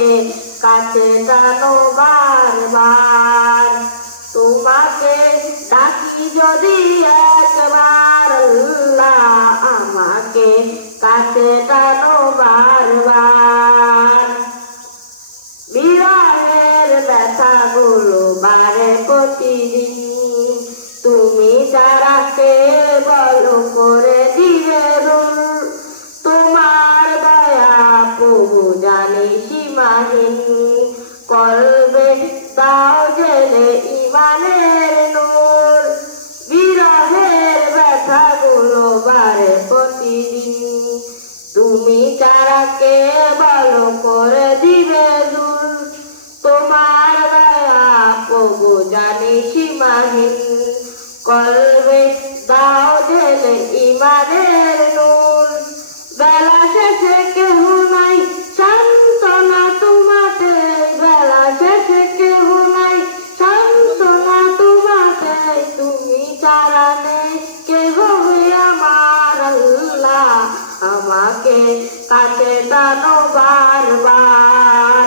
আমাকে কাছে টানো বারবার। তোমাকে ডাকি যদি একবার আল্লাহ, আমাকে কাছে টানো বারবার। বিরহের ব্যথাগুলো বাড়ে প্রতিদিন, তুমি ছাড়া কে বলো করে দিবে রুল। তোমার দয়া প্রভু জানি সীমাহীন, কলবে দাও জেলে ইমানের নূর। বিরহের ব্যথাগুলো বাড়ে প্রতিদিন, তুমি ছাড়া কে বলো করে দিবে দূর। তোমার দয়া প্রভু জানি সীমাহীন, কলবে দাও জেলে ইমানের নূর। বেলা শেষে কেহ নাই সান্ত্বনা তোমাতে, বেলা শেষে কেহ নাই সান্ত্বনা তোমাতে। তুমি ছাড়া নেই কেহ আমার আল্লাহ, আমাকে কাছে টানো বারবার।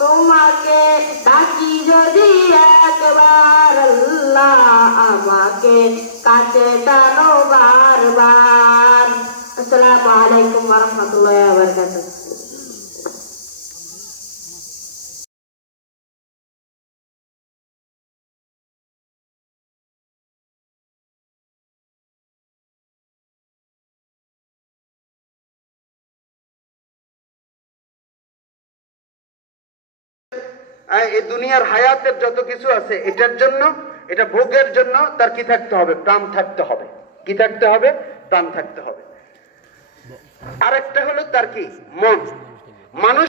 তোমাকে ডাকি যদি একবার আল্লাহ, আমাকে কাছে টানো বারবার। আসসালামু আলাইকুম ওয়া রাহমাতুল্লাহি ওয়া বারাকাতুহু। এই দুনিয়ার হায়াতের যত কিছু আছে এটার জন্য, এটা ভোগের জন্য তার কি থাকতে হবে? প্রাণ থাকতে হবে। কি থাকতে হবে? প্রাণ থাকতে হবে। আরেকটা হলো তার কি? মন। মানুষ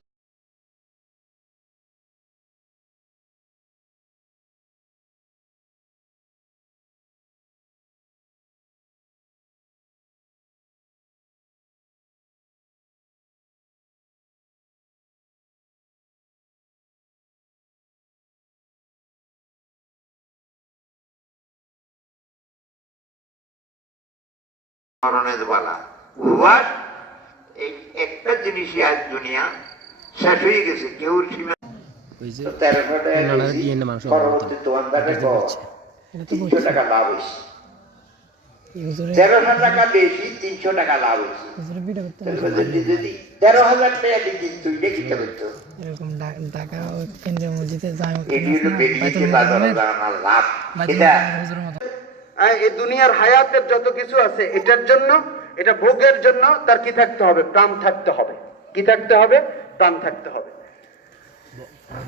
মরণের বেলা উহার এই একটা জিনিসই আজ দুনিয়া শেষ হয়ে গেছে। কেউ সীমা 1300 টাকা পরবর্তী দোকানদারে 300 টাকা লাভ হয়েছে। 1300 টাকা বেশি 300 টাকা লাভ হয়েছে। যদি 13,000 টাকা দিতি তুই দেখি তো এরকম ঢাকা কেন্দ্রীয় মসজিদে যায় এটি হলো বেরিয়েছে বাজারে জানার লাভ। এটা এই দুনিয়ার হায়াতের যত কিছু আছে এটার জন্য, এটা ভোগের জন্য তার কি থাকতে হবে? প্রাণ থাকতে হবে। কি থাকতে হবে? প্রাণ থাকতে হবে।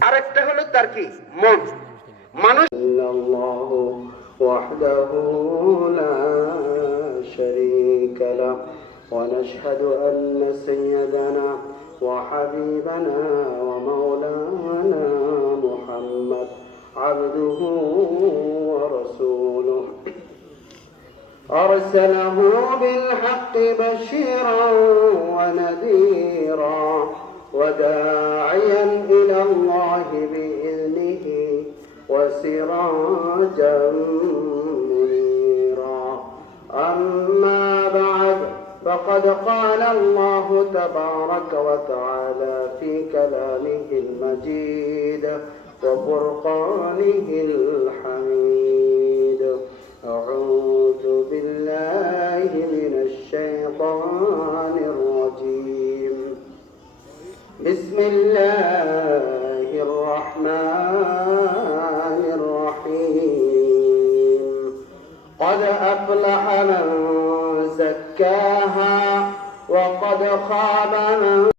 আরেকটা হলো তার কি? মন। মানুষ আল্লাহু ওয়াহদাহু লা শারীকা লাহু ওয়া নাশহাদু আন্না সাইয়্যিদানা ওয়া হাবিবানা ওয়া মাওলানা মুহাম্মদ আবদুহু ওয়া রাসূলুহু أرسله بالحق بشيرا ونذيرا وداعيا إلى الله بإذنه وسراجا منيرا. أما بعد، فقد قال الله تبارك وتعالى في كلامه المجيد وفرقانه الحميد: أعوذ بالله من الشيطان الرجيم. بسم الله الرحمن الرحيم. قد أفلح من زكاها وقد خاب من